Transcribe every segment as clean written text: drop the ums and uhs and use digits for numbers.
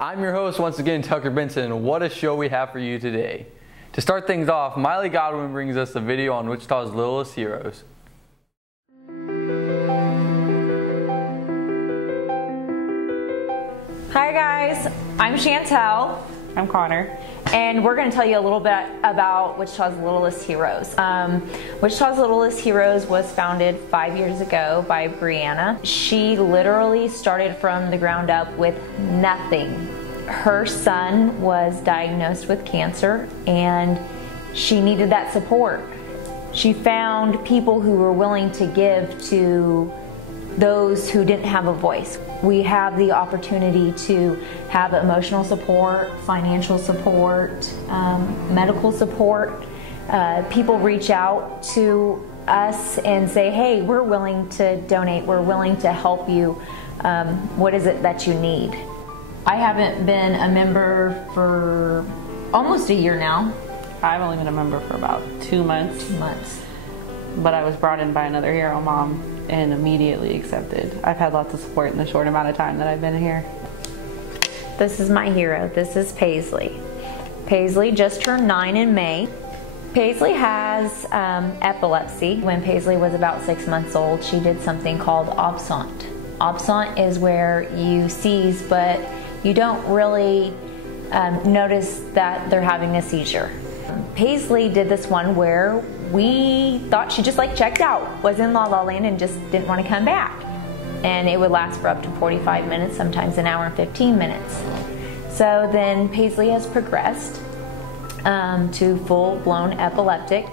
I'm your host once again, Tucker Benson, and what a show we have for you today. To start things off, Miley Godwin brings us a video on Wichita's Littlest Heroes. Hi guys, I'm Chantel. I'm Connor. And we're going to tell you a little bit about Wichita's Littlest Heroes. Wichita's Littlest Heroes was founded 5 years ago by Brianna. She literally started from the ground up with nothing. Her son was diagnosed with cancer and she needed that support. She found people who were willing to give to those who didn't have a voice. We have the opportunity to have emotional support, financial support, medical support. People reach out to us and say, hey, we're willing to donate, we're willing to help you. What is it that you need? I haven't been a member for almost a year now. I've only been a member for about 2 months. 2 months. But I was brought in by another hero mom and immediately accepted. I've had lots of support in the short amount of time that I've been here. This is my hero. This is Paisley. Paisley just turned 9 in May. Paisley has epilepsy. When Paisley was about 6 months old, she did something called absent. Absent is where you seize, but you don't really notice that they're having a seizure. Paisley did this one where we thought she just checked out, was in La La Land and just didn't want to come back. And it would last for up to 45 minutes, sometimes an hour and 15 minutes. So then Paisley has progressed to full-blown epileptic.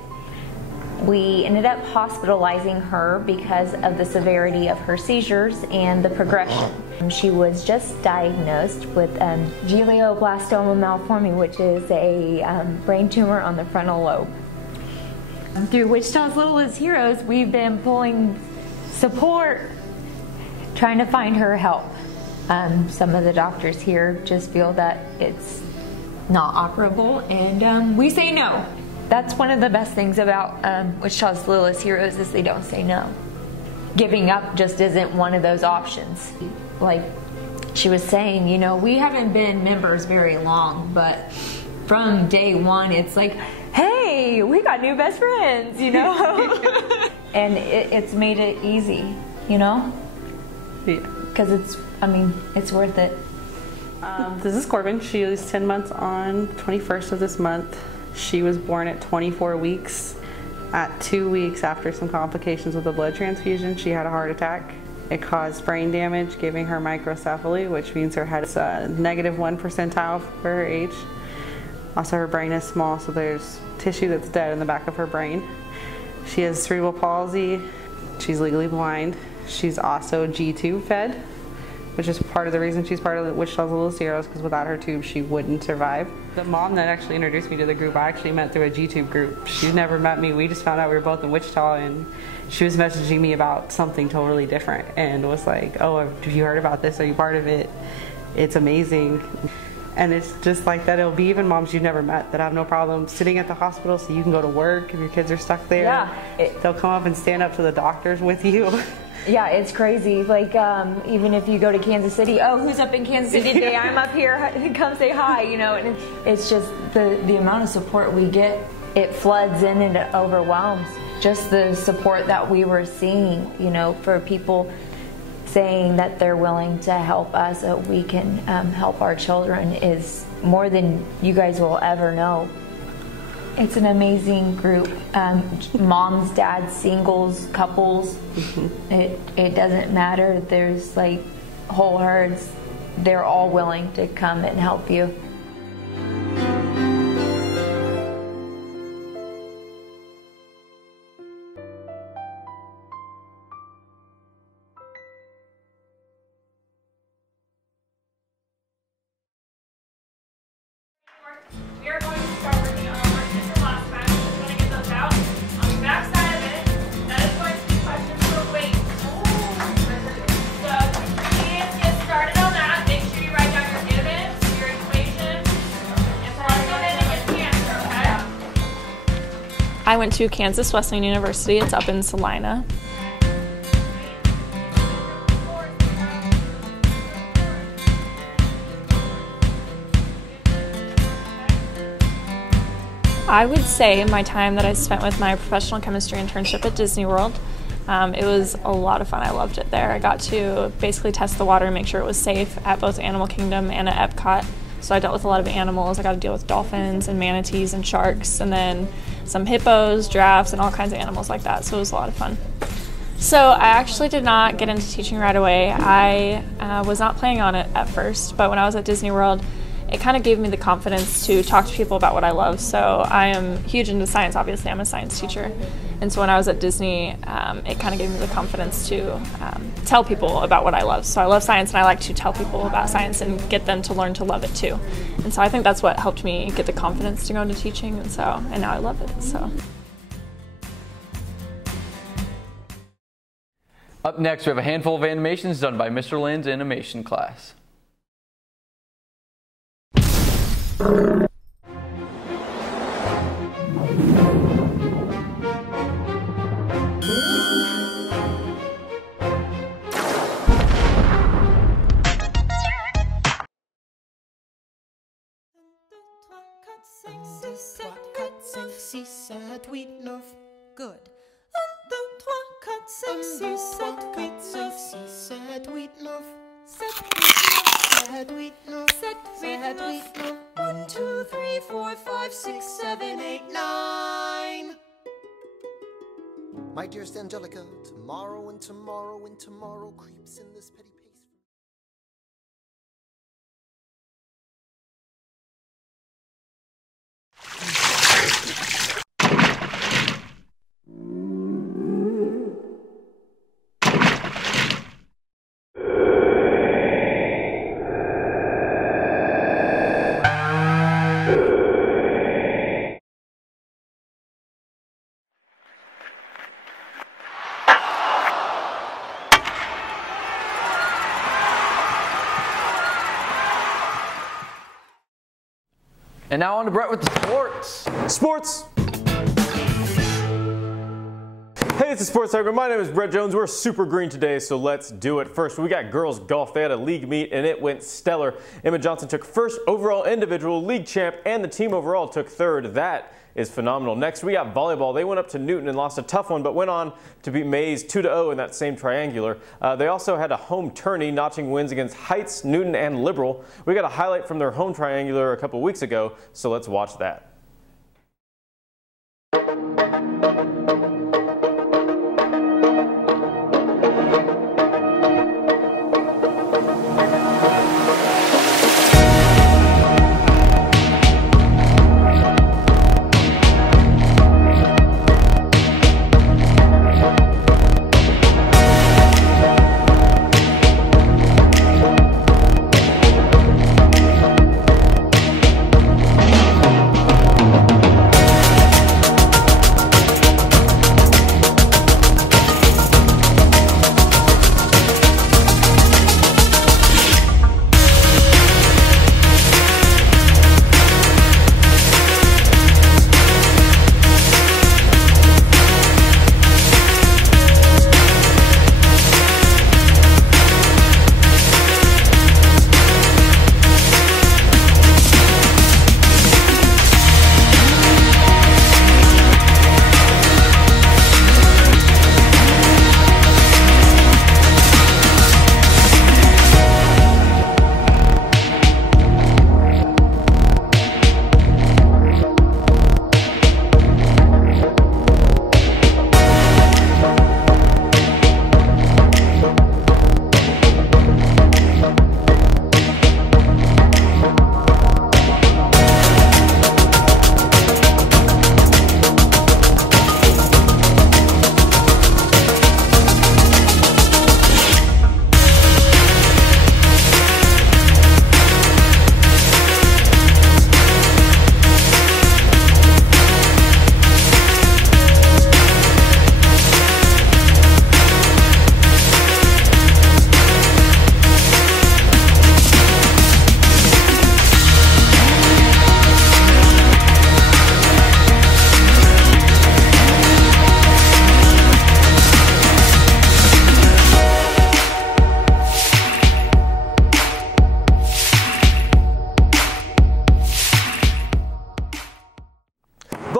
We ended up hospitalizing her because of the severity of her seizures and the progression. She was just diagnosed with glioblastoma malforme, which is a brain tumor on the frontal lobe. Through Wichita's Littlest Heroes, we've been pulling support, trying to find her help. Some of the doctors here just feel that it's not operable, and we say no. That's one of the best things about Wichita's Littlest Heroes is they don't say no. Giving up just isn't one of those options. Like she was saying, you know, we haven't been members very long, but from day one, it's like, hey, we got new best friends, you know? And it's made it easy, you know? Yeah. Because it's worth it. This is Corbin. She is 10 months on 21st of this month. She was born at 24 weeks. At 2 weeks after some complications with a blood transfusion, she had a heart attack. It caused brain damage, giving her microcephaly, which means her head is -1 percentile for her age. Also, her brain is small, so there's tissue that's dead in the back of her brain. She has cerebral palsy. She's legally blind. She's also G-tube fed, which is part of the reason she's part of Wichita's Littlest Heroes, because without her tube, she wouldn't survive. The mom that actually introduced me to the group, I actually met through a G-tube group. She's never met me. We just found out we were both in Wichita, and she was messaging me about something totally different and was like, oh, have you heard about this? Are you part of it? It's amazing. And it's just like that. It'll be even moms you've never met that have no problem sitting at the hospital so you can go to work if your kids are stuck there. Yeah. They'll come up and stand up to the doctors with you. Yeah, it's crazy. Even if you go to Kansas City, oh, who's up in Kansas City today? I'm up here. Come say hi, you know. And it's just the amount of support we get. It floods in and it overwhelms. Just the support that we were seeing, you know, for people saying that they're willing to help us so we can help our children is more than you guys will ever know. It's an amazing group. Moms, dads, singles, couples. It doesn't matter. There's whole herds. They're all willing to come and help you. We are going to start working on our worksheets from last time. We're just going to get those out. On the back side of it, that is going to be questions for weight. So please get started on that. Make sure you write down your given, your equation, and plug it in and get the answer, okay? I went to Kansas Wesleyan University. It's up in Salina. I would say my time that I spent with my professional chemistry internship at Disney World. It was a lot of fun. I loved it there. I got to basically test the water and make sure it was safe at both Animal Kingdom and at Epcot. So I dealt with a lot of animals. I got to deal with dolphins and manatees and sharks, and then some hippos, giraffes, and all kinds of animals like that. So it was a lot of fun. So I actually did not get into teaching right away. I was not planning on it at first, but when I was at Disney World, it kind of gave me the confidence to talk to people about what I love. So I am huge into science, obviously. I'm a science teacher. And so when I was at Disney, it kind of gave me the confidence to tell people about what I love. So I love science, and I like to tell people about science and get them to learn to love it too. And so I think that's what helped me get the confidence to go into teaching, and now I love it. So. Up next, we have a handful of animations done by Mr. Lynn's animation class. Good. 1, 2, 3, 4, 5, 6, 7, 8, 9. 7, 8, 9. 7, 8, 9. 7, 8, 9. 1, 2, 3, 4, 5, 6, 7, 8, 9. My dearest Angelica, tomorrow and tomorrow and tomorrow creeps in this petty pace. And now on to Brett with the sports. Sports! Hey, it's the Sports Segment. My name is Brett Jones. We're super green today, so let's do it. First, we got girls golf. They had a league meet, and it went stellar. Emma Johnson took first overall individual league champ, and the team overall took third. That is phenomenal. Next, we got volleyball. They went up to Newton and lost a tough one, but went on to beat Mays 2-0 in that same triangular. They also had a home tourney, notching wins against Heights, Newton, and Liberal. We got a highlight from their home triangular a couple weeks ago, so let's watch that.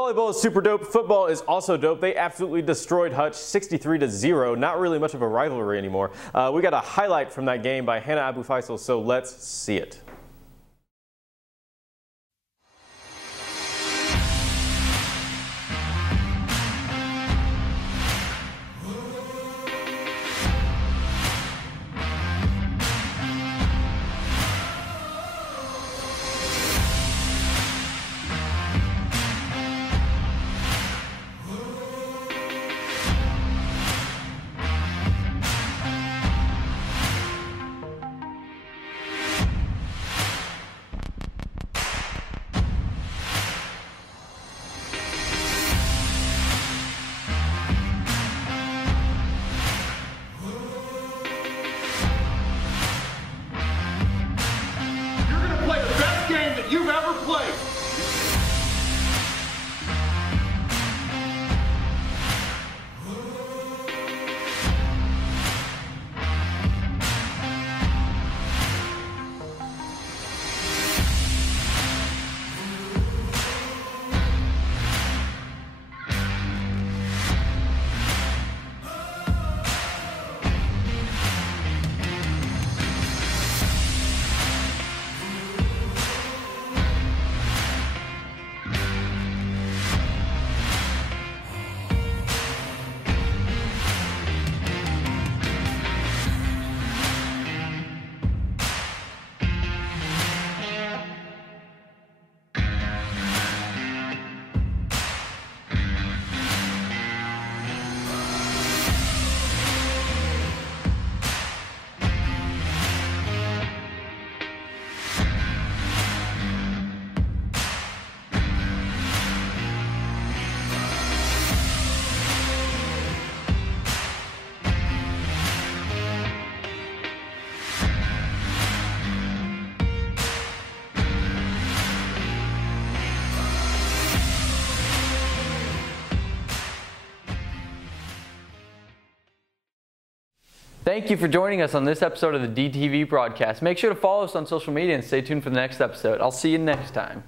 volleyball is super dope. Football is also dope. They absolutely destroyed Hutch 63-0. Not really much of a rivalry anymore. We got a highlight from that game by Hannah Abu Faisal, so let's see it. You've ever played. Thank you for joining us on this episode of the DTV broadcast. Make sure to follow us on social media and stay tuned for the next episode. I'll see you next time.